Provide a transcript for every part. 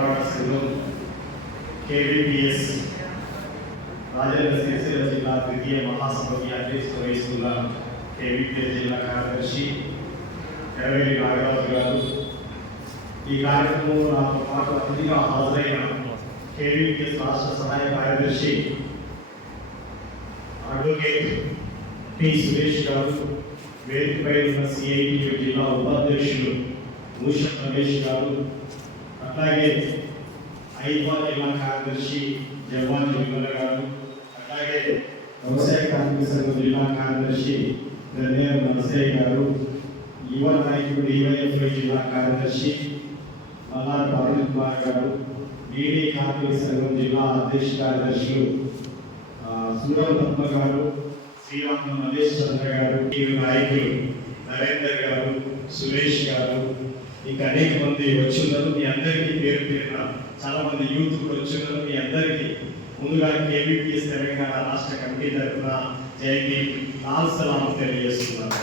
పోరాట సంఘం కేవీపీఎస్ రాజేంద్ర సిరిసిల్ల జిల్లా ద్వితీయ మహాసభకి అధ్యక్షత వహిస్తున్న కేవీపీఎస్ జిల్లా కార్యదర్శి ఎరవేలి నాగరాజు గారు ఈ కార్యక్రమంలో నాతో పాటు అతిథిగా హాజరైన కేవీపీఎస్ రాష్ట్ర సహాయ కార్యదర్శి అడ్వకేట్ పి సురేష్ గారు వేదికపై ఉన్న సిఐటి జిల్లా ఉపాధ్యక్షులు భూషణ రమేష్ గారు అట్లాగే ఐద్వా జిల్లా కార్యదర్శి జవాన్ విమల గారు అట్లాగే వ్యవసాయ కార్మిక సంఘం జిల్లా కార్యదర్శి గన్నేరు నరసయ్య గారు యువ నాయకుడు డివైఎఫ్ఐ జిల్లా కార్యదర్శి మల్లారు అరుణ్ కుమార్ గారు బీడీ కార్మిక సంఘం జిల్లా అధ్యక్ష కార్యదర్శులు సూరల్ పద్మ గారు శ్రీరామ మల్లేష్ చంద్ర గారు ఈ నాయకులు నరేందర్ గారు సురేష్ గారు ఇంకా అనేక మంది వచ్చున్నారు మీ అందరికీ పేరు పేరున చాలా మంది యూత్ కూడా మీ అందరికీ ముందుగా కేబీపీఎస్ తెలంగాణ రాష్ట్ర కమిటీ తరఫున జయంతి లాల్ సలాం తెలియజేస్తున్నాను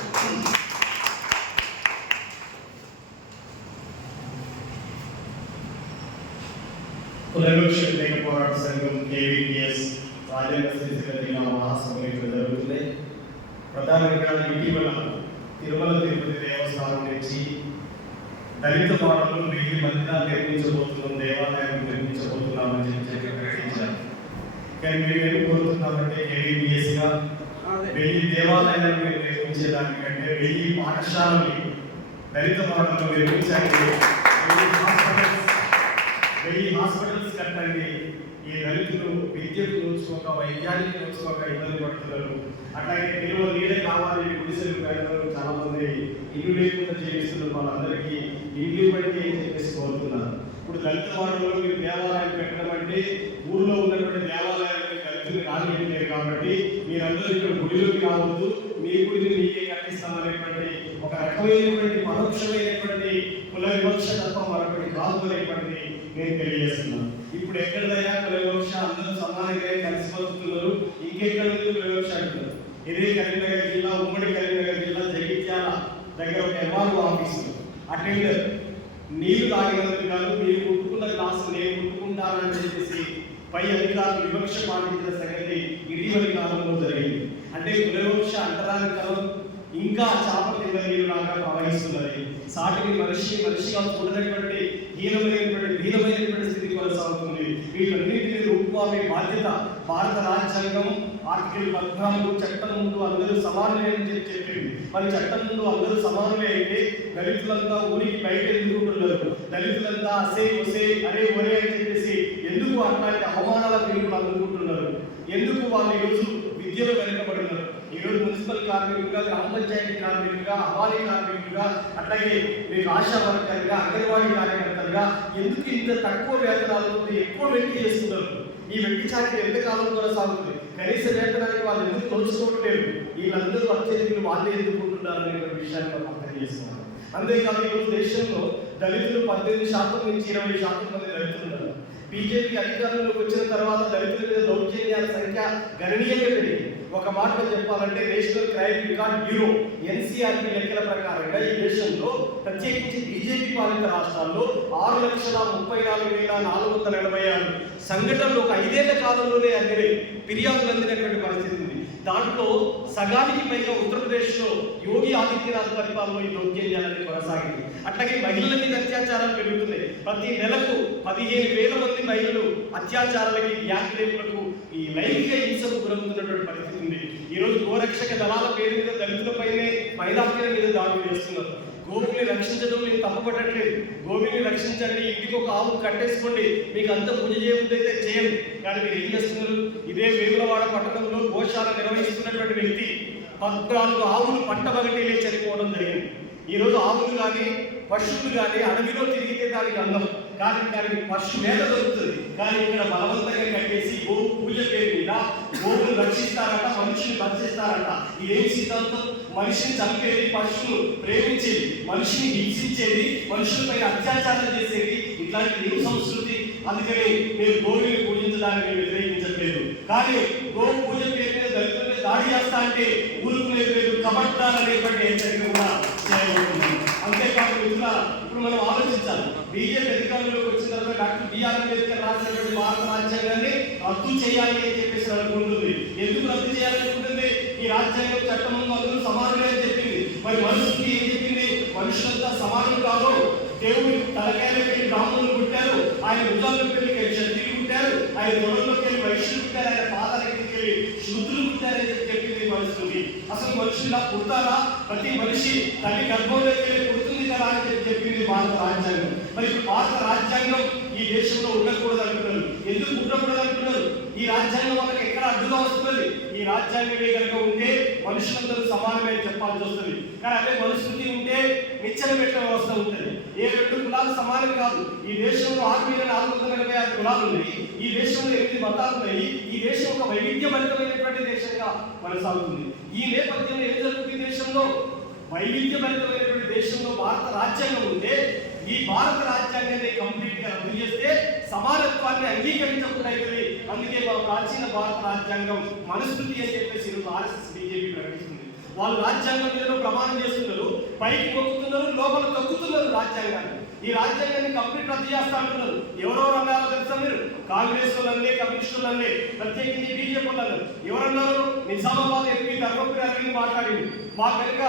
పునర్విక్ష వ్యతిరేక పోరాట సంఘం కేవీపీఎస్ రాజేంద్ర జిల్లా ఇక్కడ జరుగుతుంది ప్రధానంగా ఇటీవల తిరుమల తిరుపతి దేవస్థానం నుంచి దళిత మోడల్లో వెయ్యి మందిగా నిర్మించబోతున్నాం దేవాలయం నిర్మించబోతున్నామని చెప్పి ప్రకటించారు. కానీ మేము ఏం కోరుతున్నామంటే కేవీపీఎస్గా వెయ్యి దేవాలయాలను మీరు నిర్మించేదానికంటే వెయ్యి పాఠశాలని దళిత మోడల్లో నిర్మించండి వెయ్యి హాస్పిటల్స్ కట్టండి. ఈ దళితులు విద్యకు నోచుకోక వైద్యానికి నోచుకోక ఇబ్బంది పడుతున్నారు. అట్లాగే మీరు నీడే కావాలి గుడిసెలు పేదలు చాలా మంది ఇల్లు లేకుండా జీవిస్తున్నారు వాళ్ళందరికీ ఇల్లు ఇవ్వండి అని చెప్పేసి కోరుతున్నారు ఇప్పుడు దళిత వాడలో మీరు దేవాలయం పెట్టడం అంటే ఊర్లో ఉన్నటువంటి దేవాలయాలకి దళితులు రానియట్లేదు కాబట్టి మీరందరూ ఇక్కడ గుడిలోకి రావద్దు. మీ గుడిని మీకే కట్టిస్తామనేటువంటి ఒక రకమైనటువంటి పరోక్షమైనటువంటి కుల వివక్ష తప్ప మరొకటి కాదు అనేటువంటి నేను తెలియజేస్తున్నాను. ఇప్పుడు ఎక్కడదయ్యా కుల వివక్ష అందరూ సమానంగా కలిసి బతుకుతున్నారు ఇంకెక్కడ కుల వివక్ష అంటున్నారు? ఇదే కరీంనగర్ జిల్లా ఉమ్మడి కరీంనగర్ జిల్లా జగిత్యాల దగ్గర ఒక ఎంఆర్ఓ ఆఫీసు. అటెండర్ నీరు తాగినందుకు కాదు మీరు కుట్టుకున్న గ్లాసు నేను కుట్టుకుంటానని చెప్పేసి పై అధికారులు వివక్ష పాటించిన సంగతి ఇటీవలి కాలంలో జరిగింది. అంటే కుల వివక్ష కాలం ఇంకా చాప కింద నీరు లాగా ప్రవహిస్తున్నది. సాటిని మనిషి మనిషిగా చూడనటువంటి హీనమైనటువంటి హీనమైనటువంటి స్థితి కొనసాగుతుంది. వీటన్నింటినీ రూపుమాపే బాధ్యత భారత రాజ్యాంగం ఆర్టికల్ పద్నాలుగు చట్టం ముందు అందరూ సమానులే అని చెప్పి చెప్పింది. మరి చట్టం ముందు అందరూ సమానులే అయితే దళితులంతా ఊరికి బయట ఎందుకుంటున్నారు? దళితులంతా అసే ఒసే అరే ఒరే అని చెప్పేసి ఎందుకు అట్లాంటి అవమానాల పిలుపులు అందుకుంటున్నారు ఎందుకు వాళ్ళు ఈరోజు విద్యలో వెనుకబడున్నారు ఈరోజు మున్సిపల్ కార్మికులుగా గ్రామ పంచాయతీ కార్మికులుగా హవాలీ కార్మికులుగా అట్లాగే మీకు ఆశా వర్కర్గా అంగన్వాడీ కార్యకర్తలుగా ఎందుకు ఇంత తక్కువ వేతనాలతో ఎక్కువ వ్యక్తి చేస్తున్నారు ఈ వ్యక్తి చాకరీ ఎంతకాలం కొనసాగుతుంది? కనీస వేతనానికి వాళ్ళు ఎందుకు తోచుకోవట్లేదు వీళ్ళందరూ అత్యధికులు వాళ్ళే ఎదుర్కొంటున్నారు అనే విషయాన్ని మనం అర్థం చేసుకున్నాం అంతేకాదు ఈరోజు దేశంలో దళితులు పద్దెనిమిది శాతం నుంచి ఇరవై శాతం మంది దళితులు ఉన్నారు బీజేపీ అధికారంలోకి వచ్చిన తర్వాత దళితుల మీద దౌర్జన్యాల సంఖ్య గణనీయంగా పెరిగింది. ఒక మాటలో చెప్పాలంటే national crime record bureau NCRP లెక్కల ప్రకారంగా ఈ దేశంలో ప్రత్యేకించి బీజేపీ పాలిత రాష్ట్రాల్లో ఆరు లక్షల ముప్పై నాలుగు వేల నాలుగు వందల ఎనభై ఆరు సంఘటనలు ఒక ఐదేళ్ళ కాలంలోనే అందినాయి ఫిర్యాదులు అందినటువంటి పరిస్థితి ఉంది. దాంట్లో సగానికి పైగా ఉత్తరప్రదేశ్లో యోగి ఆదిత్యనాథ్ పరిపాలనలో ఈ దౌర్జన్యాలని కొనసాగింది. అట్లాగే మహిళల మీద అత్యాచారాలు పెరుగుతున్నాయి. ప్రతి నెలకు పదిహేను వేల మంది మహిళలు అత్యాచారాలకి గ్యాంగ్రేపులకు రేపులకు లైంగిక హింసకు గురవుతున్నటువంటి పరిస్థితి ఉంది. ఈ రోజు గోరక్షక దళాల పేరు మీద దళితులపైనే మైనార్టీల మీద దాడులు చేస్తున్నారు. గోవుల్ని రక్షించడం మీరు తప్పపట్టట్లేదు. గోవుల్ని రక్షించండి ఇంటికి ఒక ఆవు కట్టేసుకోండి మీకు అంత పూజ చేయబుద్దైతే చేయండి కానీ మీరు ఏం చేస్తున్నారు? ఇదే వేములవాడ పట్టణంలో గోశాల నిర్వహిస్తున్నటువంటి వ్యక్తి పద్నాలుగు ఆవులు పట్టబగటిలే చనిపోవడం జరిగింది. ఈరోజు ఆవులు కానీ పశువులు కానీ అడవిలో తిరిగితే దానికి అందం. కానీ దానికి పశు మేత దొరుకుతుంది. కానీ ఇక్కడ బలవంతంగా కట్టేసి గోవు పూజ పేరు మీద గోవులు రక్షిస్తారట మనిషిని రక్షిస్తారట ఇదేం సిద్ధాంతం? మనిషిని చంపేది పశువులు ప్రేమించేది మనిషిని హింసించేది మనుషులపై అత్యాచారం చేసేది ఇట్లాంటి ఏం సంస్కృతి. అందుకని మీరు గోవుని పూజించడానికి వ్యతిరేకించట్లేదు. కానీ గోవు పూజ పేరు మీద దళితులపై దాడి చేస్తా అంటే ఊరుకునే లేదు. కబడ్డాలనేటువంటి హెచ్చరిక కూడా చేయబడుతుంది. ఇప్పుడు మనం ఆలోచించాలి. బీజేపీ అధికారంలోకి వచ్చిన తర్వాత డాక్టర్ బిఆర్ అంబేద్కర్ రాసినటువంటి భారత రాజ్యాంగాన్ని రద్దు చేయాలి అని చెప్పేసి అనుకుంటుంది ఎందుకు రద్దు చేయాలనుకుంటుంది ఈ రాజ్యాంగం చట్టం అందరూ సమానమే అని చెప్పింది. మరి మనుషులకి ఏం చెప్పింది? మనుషులంతా సమానం కాదు. దేవుడి తలకాయలకి వెళ్ళి బ్రాహ్మణులు పుట్టారు. ఆయన భుజాలకు వెళ్ళి క్షత్రియులు పుట్టారు. ఆయన దొరల్లోకి వెళ్ళి వైశ్యులు పుట్టారు. ఆయన పాదాలకి వెళ్ళి శుద్ధులు పుట్టారని చెప్పి చెప్పింది మనుషులకి. అసలు మనుషులా పుడతారా? ప్రతి మనిషి తల్లి గర్భంలోకి వెళ్ళి పుడుతుంది చెప్పింది భారత రాజ్యాంగం. మరి భారత రాజ్యాంగం ఈ దేశంలో ఉండకూడదు అనుకున్నారు. ఎందుకు ఉండకూడదు అనుకున్నారు? ఈ రాజ్యాంగం వాళ్ళకి ఎక్కడ అడ్డుగా వస్తున్నది ఈ రాజ్యాంగమే కనుక ఉంటే మనుషులందరూ సమానమే చెప్పాల్సి వస్తుంది. కానీ అదే మనుషులకి ఉంటే నిచ్చెన పెట్టిన వ్యవస్థ ఉంటుంది? ఏ రెండు కులాలు సమానం కాదు. ఈ దేశంలో ఆరు వేల నాలుగు వందల ఎనభై ఆరు కులాలు ఉన్నాయి. ఈ దేశంలో ఎనిమిది మతాలు ఉన్నాయి. ఈ దేశం ఒక వైవిధ్యభరితమైనటువంటి దేశంగా కొనసాగుతుంది. ఈ నేపథ్యంలో ఏం జరుగుతుంది ఈ దేశంలో? వైవిధ్యభరితమైన దేశంలో భారత రాజ్యాంగం ఉంటే ఈ భారత రాజ్యాంగాన్ని కంప్లీట్గా రద్దు చేస్తే సమానత్వాన్ని అంగీకరించకుండా అవుతుంది అందుకే మా ప్రాచీన భారత రాజ్యాంగం మనస్మృతి అని చెప్పేసి ఈరోజు ఆర్ఎస్ఎస్ బీజేపీ ప్రకటిస్తుంది. వాళ్ళు రాజ్యాంగం మీద ప్రమాణం చేస్తున్నారు పైకి మొక్కుతున్నారు లోపల తగ్గుతున్నారు రాజ్యాంగాన్ని. ఈ రాజ్యాంగాన్ని కంప్లీట్ రద్దు చేస్తా అంటున్నారు. ఎవరో అన్నారో తెలుసా మీరు? కాంగ్రెస్ వాళ్ళండి కమ్యూనిస్టులండి ప్రత్యేకించి బీజేపీ వాళ్ళు ఎవరన్నారు? నిజామాబాద్ ఎంపీ ధర్మపురి అరవింద్ మాట్లాడింది. మా కనుక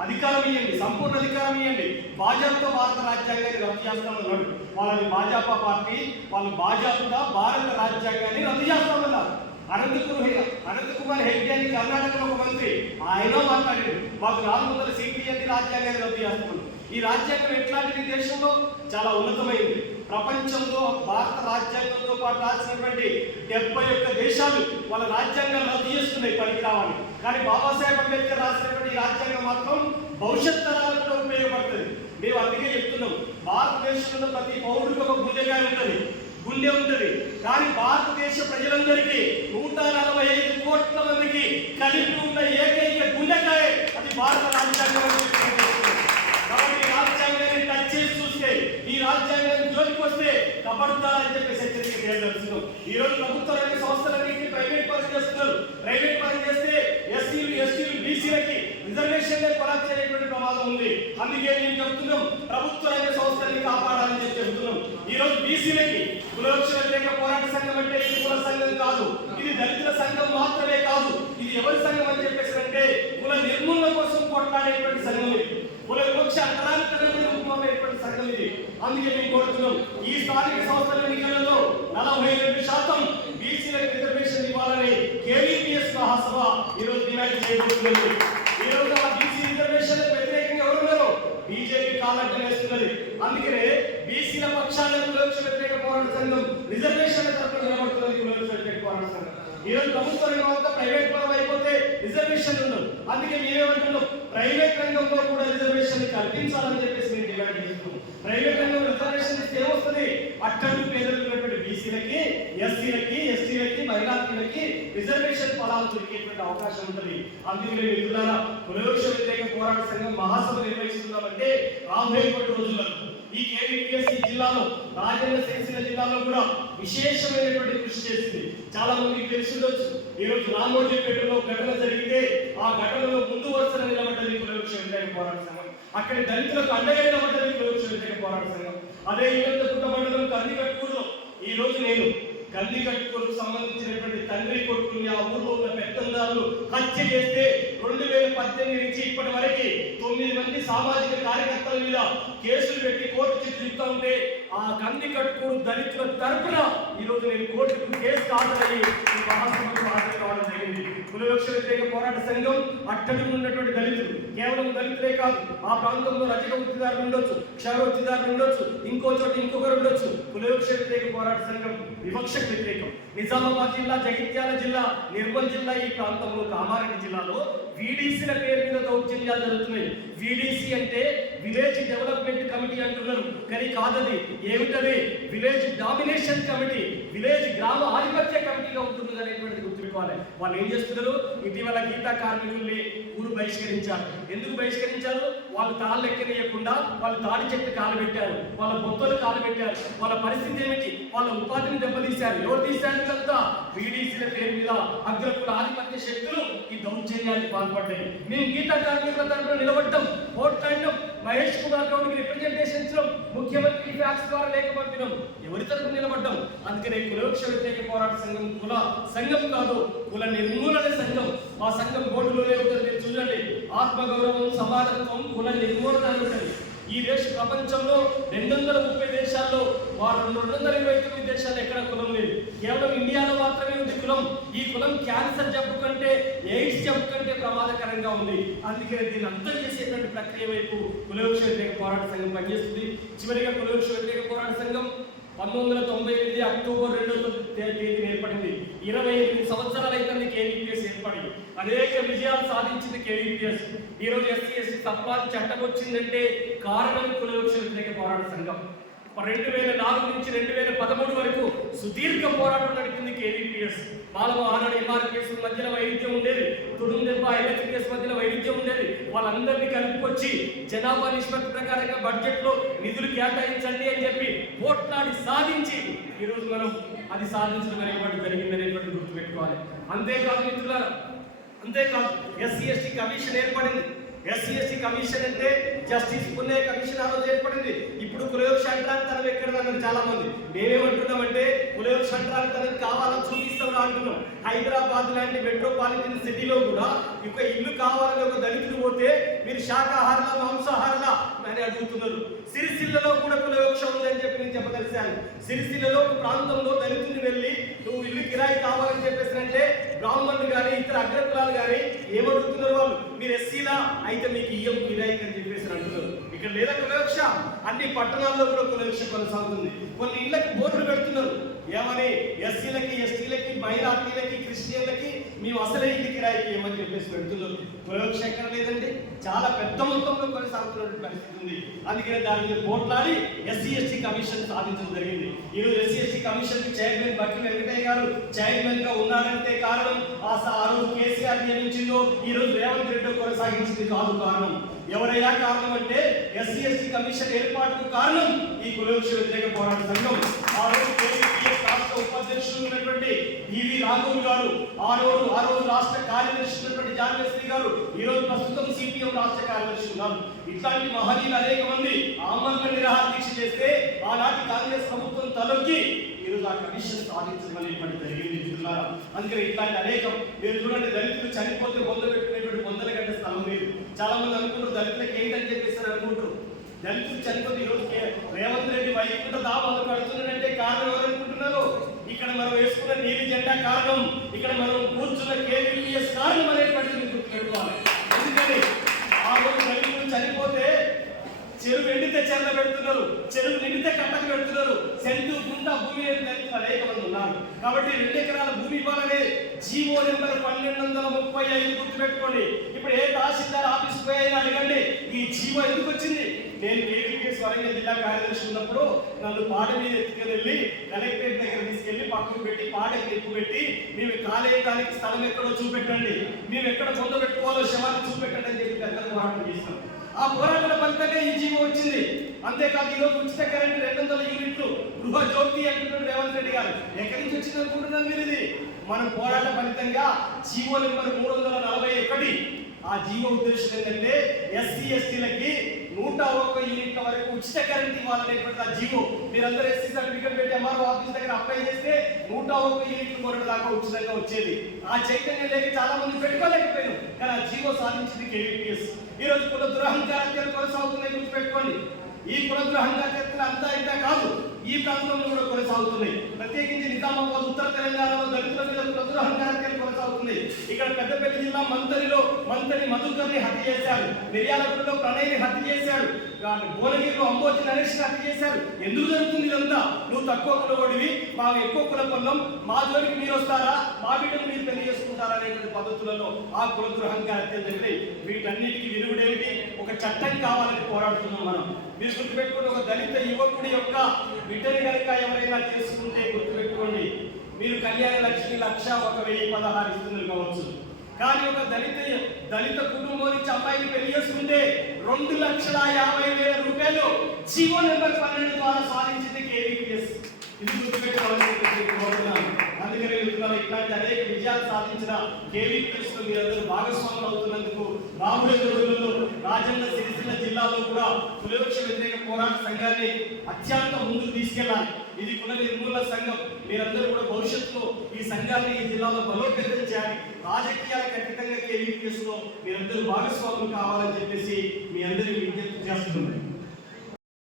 అధికారం ఇవ్వండి సంపూర్ణ అధికారం ఇవ్వండి భాజపా భారత రాజ్యాంగాన్ని రద్దు చేస్తామన్నాడు. వాళ్ళని భాజపా పార్టీ వాళ్ళు భాజపా భారత రాజ్యాంగాన్ని రద్దు చేస్తామన్నారు. అనంతకుమార్ అనంతకుమార్ హెగ్డే అని కర్ణాటకలో ఒక మంత్రి ఆయన మాట్లాడాడు. మాకు నాలుగు వందల సీట్లు అని రాజ్యాంగాన్ని రద్దు చేస్తున్నాడు ఈ రాజ్యాంగం ఎట్లాంటిది దేశంలో? చాలా ఉన్నతమైంది. ప్రపంచంలో భారత రాజ్యాంగంతో పాటు రాసినటువంటి డెబ్బై ఒక్క దేశాలు వాళ్ళ రాజ్యాంగాలు రద్దు చేస్తున్నాయి పనికి రావాలి కానీ బాబాసాహెబ్ అంబేద్కర్ రాసినటువంటి ఈ రాజ్యాంగం మాత్రం భవిష్యత్ తరాలకు కూడా ఉపయోగపడుతుంది. మేము అందుకే చెప్తున్నాం భారతదేశంలో ప్రతి పౌరుడికి ఒక గుండెకాయ ఉంటుంది. గుండె ఉంటుంది. కానీ భారతదేశ ప్రజలందరికీ నూట నలభై ఐదు కోట్ల మందికి కలిపి ఉన్న ఏకైక గుండెకాయ అది భారత రాజ్యాంగం అని చెప్పి తెలియజేస్తున్నాం. కాబట్టి ఈ రాజ్యాంగాన్ని టచ్ చేసి చూస్తే ఈ రాజ్యాంగాన్ని జోలికి వస్తే కబడ్దా అని చెప్పేసి హెచ్చరిక చేయదలుచున్నాం ఈ రోజు ప్రభుత్వ రంగ సంస్థలన్నింటినీ ప్రైవేట్ పరం చేస్తున్నారు. ప్రైవేట్ పరం చేస్తే ఎస్సీలు ఎస్టీలు బీసీలకి రిజర్వేషన్ కొలాప్స్ అయ్యేటువంటి ప్రమాదం ఉంది. అందుకే నేను చెప్తున్నాం ప్రభుత్వ రంగ సంస్థల్ని కాపాడాలని చెప్పి చెప్తున్నాం. ఈ రోజు బీసీలకి కులవృక్ష వ్యతిరేక పోరాట సంఘం అంటే ఇది కుల సంఘం కాదు. ఇది దళితుల సంఘం మాత్రమే కాదు. ఇది ఎవరి సంఘం అని చెప్పేసి అంటే కుల నిర్మూలన కోసం కొట్లాడేటువంటి సంఘం ఇది. కుల వివక్ష అంతరాంతరమైన రూపమైనటువంటి సంఘం ఇది. అందుకే మేము కోరుతున్నాం ఈ స్థానిక సంస్థల ఎన్నికలలో నలభై రెండు శాతం బీసీలకు రిజర్వేషన్ ఇవ్వాలని కేవీపీఎస్ మహాసభ ఈరోజు డిమాండ్ చేయబోతున్నది. ఈరోజు ఆ బీసీ రిజర్వేషన్ వ్యతిరేకంగా ఎవరున్నారు బీజేపీ కాలడ్డం వేస్తున్నది. అందుకనే బీసీల పక్షాన కులవృక్ష వ్యతిరేక పోరాట సంఘం రిజర్వేషన్ తరపున నిలబడుతున్నది కులవృక్ష వ్యతిరేక పోరాట సంఘం. ఈరోజు ప్రభుత్వ రంగం అంతా ప్రైవేట్ పరం అయిపోతే రిజర్వేషన్ ఉండదు అందుకే మేమేమంటున్నాం? ప్రైవేట్ రంగంలో కూడా రిజర్వేషన్ కల్పించాలని చెప్పేసి మేము డిమాండ్ చేస్తున్నాం. ప్రైవేట్ రంగంలో రిజర్వేషన్ ఇస్తే ఏమొస్తుంది? అట్టలు పేదలు బీసీలకి ఎస్సీలకి ఎస్టీలకి మైనార్టీలకి రిజర్వేషన్ ఫలాలు దొరికేటువంటి అవకాశం ఉంటుంది. అందుకనే మిత్రులారా పునరోక్ష వ్యతిరేక పోరాట సంఘం మహాసభ నిర్వహిస్తున్నామంటే రాబోయే కొన్ని రోజుల్లో ఈ కేవీపీఎస్ జిల్లాలో రాజన్న సిరిసిల్ల జిల్లాలో కూడా విశేషమైనటువంటి కృషి చేసింది. చాలా మందికి తెలిసి ఉండొచ్చు ఈ రోజు రామోజీపేటలో ఘటన జరిగితే ఆ ఘటనలో ముందు వరుసన నిలబడ్డది కులవృక్ష వ్యతిరేక పోరాట సంఘం. అక్కడ దళితులకు అండగా నిలబడ్డది కులవృక్ష వ్యతిరేక పోరాట సంఘం. అదే ఇల్లంతకుంట మండలం కందికట్కూరులో ఈ రోజు నేను గల్లికట్టుకోలకు సంబంధించినటువంటి తండ్రి కొడుకుని ఆ ఊర్లో ఉన్న పెత్తందారులు హత్య చేస్తే రెండు వేల పద్దెనిమిది నుంచి ఇప్పటి వరకు తొమ్మిది మంది సామాజిక కార్యకర్తల మీద కేసులు పెట్టి కోర్టు చుట్టూ తిరుగుతా ఉంటే ఆ కంది కట్టుకోడు దళితుల తరపున ఈ రోజు నేను కోర్టుకు కేసు కాదని మహాసభ కులవృక్ష వ్యతిరేక పోరాట సంఘం అట్టడుగు ఉన్నటువంటి దళితులు. కేవలం దళితులే కాదు ఆ ప్రాంతంలో రజక వృత్తిదారులు ఉండొచ్చు క్షర వృత్తిదారులు ఉండొచ్చు ఇంకో చోట ఇంకొకరు ఉండొచ్చు. కులవృక్ష వ్యతిరేక పోరాట సంఘం వివక్షకు వ్యతిరేకం. నిజామాబాద్ జిల్లా జగిత్యాల జిల్లా నిర్మల్ జిల్లా ఈ ప్రాంతంలో కామారెడ్డి జిల్లాలో వీడీసీల పేరు మీద దౌర్జన్యాలు జరుగుతున్నాయి. వీడీసీ అంటే విలేజ్ డెవలప్మెంట్ కమిటీ అంటున్నారు కానీ కాదది. ఏమిటది? విలేజ్ డామినేషన్ కమిటీ విలేజ్ గ్రామ ఆధిపత్య కమిటీగా ఉంటుంది. అనేటువంటిది గుర్తుపెట్టుకోవాలి వాళ్ళు ఏం చేస్తున్నారు? ఇటీవల గీతా కార్మికుల్ని ఊరు బహిష్కరించారు. ఎందుకు బహిష్కరించారు? వాళ్ళు తాళ్ళు ఎక్కనియకుండా వాళ్ళు తాడి చెట్టు కాలు పెట్టారు వాళ్ళ బొత్తలు కాలు పెట్టారు వాళ్ళ పరిస్థితి ఏమిటి? వాళ్ళ ఉపాధిని దెబ్బతీశారు. ఎవరు తీశారు అంతా బీడీసీల పేరు మీద అగ్రకుల ఆధిపత్య శక్తులు ఈ దౌర్జన్యానికి పాల్పడ్డాయి. మేము గీతా కార్మికుల తరపున నిలబడ్డం. పోట్లాడినాం మహేష్ కుమార్ గౌడ్కి రిప్రజెంటేషన్ ఇచ్చినాం ముఖ్యమంత్రి ఫ్యాక్స్ ద్వారా లేఖ పంపినాం. ఎవరి తరపు నిలబడ్డాం? అందుకనే కులవృక్ష వ్యతిరేక పోరాట సంఘం కుల సంఘం కాదు కుల నిర్మూలన సంఘం. మా సంఘం బోర్డులో ఉంటుంది మీరు చూడండి. ఆత్మగౌరవం సమానత్వం కుల నిర్మూలన ఉంటుంది. ఈ దేశ ప్రపంచంలో రెండు వందల ముప్పై దేశాల్లో వారు రెండు వందల ఇరవై తొమ్మిది దేశాల్లో ఎక్కడ కులం లేదు. కేవలం ఇండియాలో మాత్రమే ఉంది కులం. ఈ కులం క్యాన్సర్ జబ్బు కంటే ఎయిడ్స్ జబ్బు కంటే ప్రమాదకరంగా ఉంది. అందుకే దీన్ని అర్థం చేసేటువంటి ప్రక్రియ వైపు కులవృక్ష వ్యతిరేక పోరాట సంఘం పనిచేస్తుంది. చివరిగా కులవృక్ష వ్యతిరేక పోరాట సంఘం పంతొమ్మిది వందల తొంభై ఎనిమిది అక్టోబర్ రెండో తేదీన ఏర్పడింది. ఇరవై ఎనిమిది సంవత్సరాలు అయితే కేవీపీఎస్ ఏర్పడి అనేక విజయాలు సాధించింది కేవీపీఎస్ ఈరోజు ఎస్సీ ఎస్సీ తప్ప చట్టం వచ్చిందంటే కారణం కులవృక్ష వ్యతిరేక పోరాట సంఘం. రెండు వేల నాలుగు నుంచి రెండు వేల పదమూడు వరకు సుదీర్ఘ పోరాటం నడిపింది కేవీపీఎస్ మాలవ ఆనాడు ఎంఆర్పీఎస్ మధ్యలో వైవిధ్యం ఉండేది. తుడుందెబ్బ ఎలక్ట్రికల్స్ మధ్యలో వైవిధ్యం ఉండేది. వాళ్ళందరినీ కలుపుకొచ్చి జనాభా నిష్పత్తి ప్రకారంగా బడ్జెట్లో నిధులు కేటాయించండి అని చెప్పి పోట్లాడి సాధించి ఈరోజు మనం అది సాధించడం అనేటువంటి జరిగింది అనేటువంటి గుర్తుపెట్టుకోవాలి. అంతేకాదు మిత్రులారా అంతేకాదు ఎస్సీ ఎస్టీ కమిషన్ ఏర్పడింది. ఎస్సీ ఎస్టీ కమిషన్ అంటే జస్టిస్ పుణ్య కమిషన్ ఆ రోజు ఏర్పడింది. ఇప్పుడు కులయోగ తనం ఎక్కడ అన్నారు చాలా మంది? మేమేమంటున్నామంటే కులయోగ తనం కావాలని చూపిస్తాం అంటున్నాం. హైదరాబాద్ లాంటి మెట్రోపాలిటన్ సిటీలో కూడా ఒక ఇల్లు కావాలని ఒక దళితులు పోతే మీరు శాకాహారుల మాంసాహారుల అని అడుగుతున్నారు. సిరిసిల్లలో కూడా కులయోక్ష ఉందని చెప్పి నేను చెప్పదలిశాను సిరిసిల్లలో ఒక ప్రాంతంలో దళితుని వెళ్ళి నువ్వు ఇల్లు కిరాయి కావాలని చెప్పేసి అంటే బ్రాహ్మణులు కానీ ఇతర అగ్రకులాలు కానీ ఏమడుగుతున్నారు వాళ్ళు? మీరు ఎస్సీలా? అయితే మీకు ఇయ్యం కిరాయి అని చెప్పేసి అంటున్నారు. ఇక్కడ లేదా కులవృక్ష అన్ని పట్టణాల్లో కూడా కులవృక్ష కొనసాగుతుంది. కొన్ని ఇళ్ళకి బోర్డులు పెడుతున్నారు. ఏమని? ఎస్సీలకి ఎస్టీలకి మైనార్టీలకి క్రిస్టియన్లకి మేము అసలే ఇంటి కిరాయికి ఏమని చెప్పేసి పెడుతున్నారు. కులవృక్ష ఎక్కడ లేదండి? చాలా పెద్ద మొత్తంలో కొనసాగుతున్నటువంటి పరిస్థితి ఉంది. అందుకని దాని మీద పోట్లాడి ఎస్సీ ఎస్టీ కమిషన్ సాధించడం జరిగింది. ఈరోజు ఎస్సీ ఎస్టీ కమిషన్ చైర్మన్ బట్టి వెంకటయ్య గారు చైర్మన్గా ఉన్నారంటే కారణం ఆ రోజు కేసీఆర్ నియమించిందో ఈ రోజు రేవంత్ రెడ్డి కొనసాగించింది కాదు కారణం. ఎవరైనా కారణం అంటే ఎస్సీ ఎస్టీ కమిషన్ ఏర్పాటుకు కారణం ఈ కులవృక్ష వ్యతిరేక పోరాట సంఘం. ఆ రోజు రాష్ట్ర ఉపాధ్యక్షులు ఉన్నటువంటి ఈవి రాఘవ్ గారు ఆ రోజు ఆ రోజు రాష్ట్ర కార్యదర్శి ఉన్నటువంటి జానవేశ్వరి గారు ఈ రోజు ప్రస్తుతం సిపిఎం రాష్ట్ర కార్యదర్శి ఉన్నారు. ఇట్లాంటి మహనీయులు అనేక మంది ఆమరణ నిరాహార దీక్ష చేస్తే ఆనాటి కాంగ్రెస్ ప్రభుత్వం తలొక్కి ఈరోజు ఆ కమిషన్ సాధించడం అనేటువంటి జరిగింది. అందుకని ఇట్లాంటి అనేకం మీరు చూడండి దళితులు చనిపోతే బొంద పెట్టుకునేటువంటి బొందల గంట స్థలం లేదు చాలా మంది అనుకుంటారు దళితులకు ఏంటని చెప్పేసి అనుకుంటారు. దళితులు చనిపోతే ఈరోజు రేవంత్ రెడ్డి వైకుంఠ దావాలు కడుతున్నాడంటే కారణం ఎవరనుకుంటున్నారు ఇక్కడ మనం వేసుకున్న నీలి జెండా కారణం. ఇక్కడ మనం కూర్చున్న కేవీపీఎస్ కారణం అనేది మీరు గుర్తుపెట్టుకోవాలి ఎందుకని ఆ రోజు దళితులు చనిపోతే చెరువు ఎండితే చెరలు పెడుతున్నారు చెరువు నిండితే కట్టకు పెడుతున్నారు సెంటు గుంట భూమి లేని అనేక మంది ఉన్నారు. కాబట్టి రెండు ఎకరాల భూమి ఇవ్వాలనే జీవో నెంబర్ పన్నెండు వందల ముప్పై ఐదు గుర్తు పెట్టుకోండి ఇప్పుడు ఏ తహసీల్దార్ ఆఫీస్ పోయాయని అడగండి ఈ జీవో ఎందుకు వచ్చింది? నేను కేవీపీఎస్ వరంగల్ జిల్లా కార్యదర్శి ఉన్నప్పుడు నన్ను పాట మీద ఎత్తుకెళ్ళి వెళ్ళి కలెక్టరేట్ దగ్గర తీసుకెళ్ళి పక్కకు పెట్టి పాటకి ఎక్కువ పెట్టి మేము కాలేయడానికి స్థలం ఎక్కడో చూపెట్టండి. మేము ఎక్కడ పొందబెట్టుకోవాలో శవాన్ని చూపెట్టండి అని చెప్పి పెద్ద పోరాటం చేస్తాం ఆ పోరాటం ఫలితంగా ఈ జీవో వచ్చింది. అంతేకాదు ఈ రోజు ఉచిత కరెంట్ రెండు వందల యూనిట్లు గృహ జ్యోతి అంటున్నాడు రేవంత్ రెడ్డి గారు. ఎక్కడి నుంచి వచ్చింది అనుకుంటున్నాను మీరు ఇది? మన పోరాట ఫలితంగా జీవో నెంబర్ మూడు వందల నలభై ఒకటి. ఆ జీవో ఉద్దేశం ఏంటంటే ఎస్సీ ఎస్టీలకి నూట ఒక్క యూనిట్ల వరకు ఉచిత కరెంట్ ఇవ్వాలనేటువంటి ఆ జీవో. మీరందరూ ఎస్సీ సర్టిఫికేట్ పెట్టి ఎంఆర్ఓ ఆఫీస్ దగ్గర అప్లై చేస్తే నూట ఒక్క యూనిట్లు కొరడు దాకా ఉచితంగా వచ్చేది. ఆ చైతన్యం లేక చాలా మంది పెట్టుకోలేకపోయారు కానీ ఆ జీవో సాధించింది కేవీపీఎస్ ఈ రోజు కుల దురహంకారాలు కొనసాగుతున్నాయి గుర్తుపెట్టుకోండి. ఈ కుల దురహంకారాలు అంతా ఇంత కాదు ఈ ప్రాంతంలో కూడా కొనసాగుతున్నాయి. ప్రత్యేకించి నిజామాబాద్ ఉత్తర తెలంగాణలో దళితుల మీద కుల దురహంకారాలు అవుతుంది. ఇక్కడ పెద్దపల్లి జిల్లా మంతరిలో మంతరి మధుకర్ని హత్య చేశారు. మిర్యాలగూడలో ప్రణయ్ని హత్య చేశాడు భువనగిరిలో అంబోజి నరేష్ హత్య చేశారు. ఎందుకు జరుగుతుంది ఇదంతా? నువ్వు తక్కువ కులవడివి మా ఎక్కువ కుల పొందం మా జోలికి మీరు వస్తారా? మా బిడ్డను మీరు పెళ్ళి చేసుకుంటారా అనేటువంటి పద్ధతులలో ఆ కుల దురహంకార హత్యలు వీటన్నిటికీ విలువడేమిటి ఒక చట్టం కావాలని పోరాడుతున్నాం మనం. మీరు గుర్తుపెట్టుకుంటే ఒక దళిత యువకుడి యొక్క బిడ్డని కనుక ఎవరైనా చేసుకుంటే గుర్తుపెట్టుకోండి. మీరు కళ్యాణ లక్ష్మి లక్ష ఒక వెయ్యి పదహారు ఇస్తున్నారు కావచ్చు. కానీ ఒక దళిత దళిత కుటుంబం నుంచి అమ్మాయిని పెళ్ళి చేసుకుంటే రెండు లక్షల యాభై వేల రూపాయలు జీవో నెంబర్ పన్నెండు ద్వారా సాధించింది కేవీపీఎస్ ఇది గుర్తుపెట్టుకోవాలని అందుకనే మిత్రులు ఇట్లాంటి అనేక విజయాలు సాధించిన కేవీపీఎస్లో మీరందరూ భాగస్వాములు అవుతున్నందుకు రాబోయే రోజులలో రాజన్న సిరిసిల్ల జిల్లాలో కూడా కులవృక్ష వ్యతిరేక పోరాట సంఘాన్ని అత్యంత ముందుకు తీసుకెళ్ళాలి. ఇది కుల నిర్మూలన సంఘం. మీరందరూ కూడా భవిష్యత్తులో ఈ సంఘాన్ని ఈ జిల్లాలో బలోపేతం చేయాలి. రాజకీయాలకు ఖచ్చితంగా కేవీపీఎస్ మీరందరూ భాగస్వాములు కావాలని చెప్పేసి మీ అందరికీ విజ్ఞప్తి చేస్తున్నారు